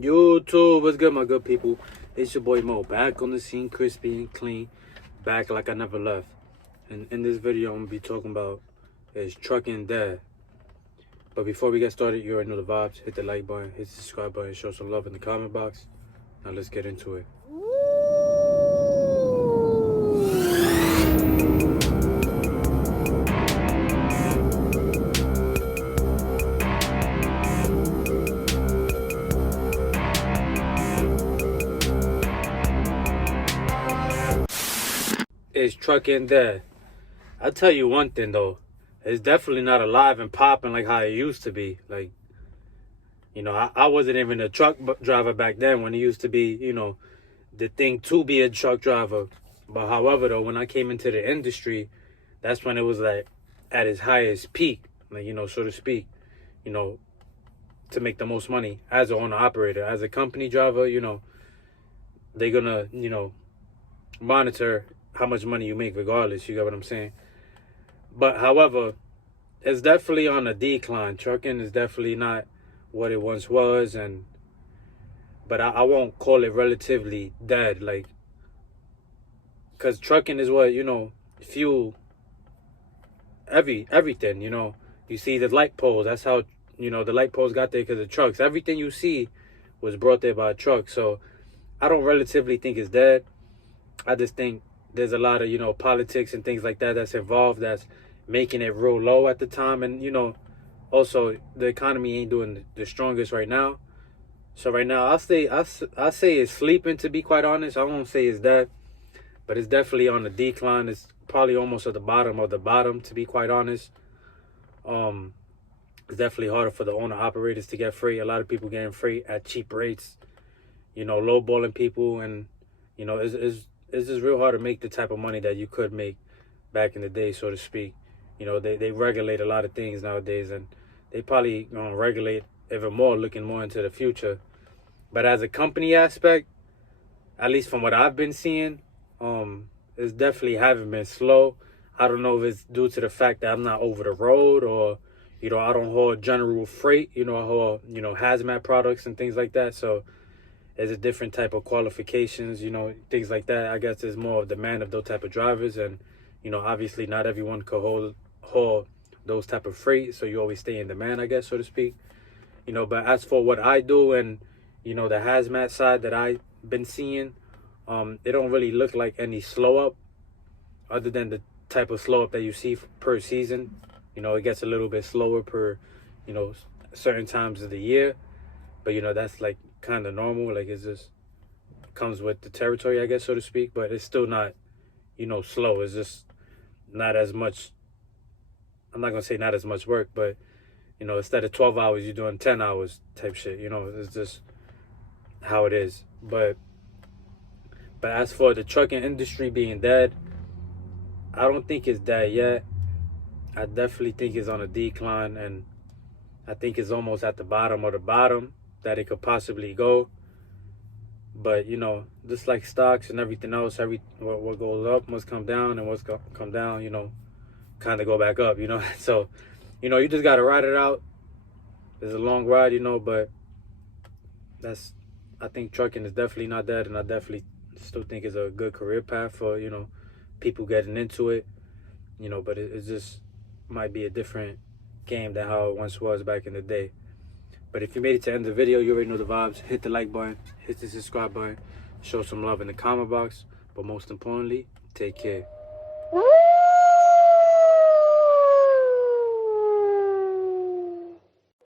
YouTube, what's good, my good people? It's your boy Mo, back on the scene, crispy and clean, back like I never left. And in this video, I'm gonna be talking about is trucking dead. But before we get started, you already know the vibes. Hit the like button, hit the subscribe button, show some love in the comment box. Now let's get into it. Is trucking dead? I'll tell you one thing though, it's definitely not alive and popping like how it used to be. Like, I wasn't even a truck driver back then when it used to be, the thing to be a truck driver. But however, though, when I came into the industry, that's when it was like at its highest peak, like, so to speak, you know, to make the most money as an owner operator. As a company driver, they're gonna, monitor how much money you make regardless. You get what I'm saying? But however, it's definitely on a decline. Trucking is definitely not what it once was, but I won't call it relatively dead, like, because trucking is what fuel everything. You see the light poles. That's how the light poles got there, because of trucks. Everything you see was brought there by a truck. So I don't relatively think it's dead. I just think there's a lot of politics and things like that that's involved, that's making it real low at the time. And also the economy ain't doing the strongest right now. So right now, I say it's sleeping, to be quite honest. I won't say it's dead, but it's definitely on the decline. It's probably almost at the bottom of the bottom, to be quite honest. It's definitely harder for the owner operators to get freight. A lot of people getting freight at cheap rates, lowballing people, and it's just real hard to make the type of money that you could make back in the day, so to speak. They regulate a lot of things nowadays, and they probably gonna regulate even more, looking more into the future. But as a company aspect, at least from what I've been seeing, it's definitely haven't been slow. I don't know if it's due to the fact that I'm not over the road, or I don't haul general freight. I haul hazmat products and things like that. So there's a different type of qualifications, things like that. I guess there's more of demand of those type of drivers, and obviously not everyone could haul those type of freight. So you always stay in demand, I guess, so to speak. But as for what I do, and the hazmat side that I've been seeing, it don't really look like any slow up, other than the type of slow up that you see per season. It gets a little bit slower per, certain times of the year. But that's like kind of normal. Like, it's just comes with the territory, I guess, so to speak. But it's still not, slow. It's just not as much. I'm not gonna say not as much work, but instead of 12 hours, you're doing 10 hours type shit. It's just how it is. But as for the trucking industry being dead, I don't think it's dead yet. I definitely think it's on a decline, and I think it's almost at the bottom of the bottom that it could possibly go. But just like stocks and everything else, what goes up must come down, and what's come down, kind of go back up. So you just gotta ride it out. It's a long ride, but I think trucking is definitely not dead, and I definitely still think it's a good career path for people getting into it. But it just might be a different game than how it once was back in the day. But if you made it to the end of the video, you already know the vibes. Hit the like button, hit the subscribe button, show some love in the comment box. But most importantly, take care.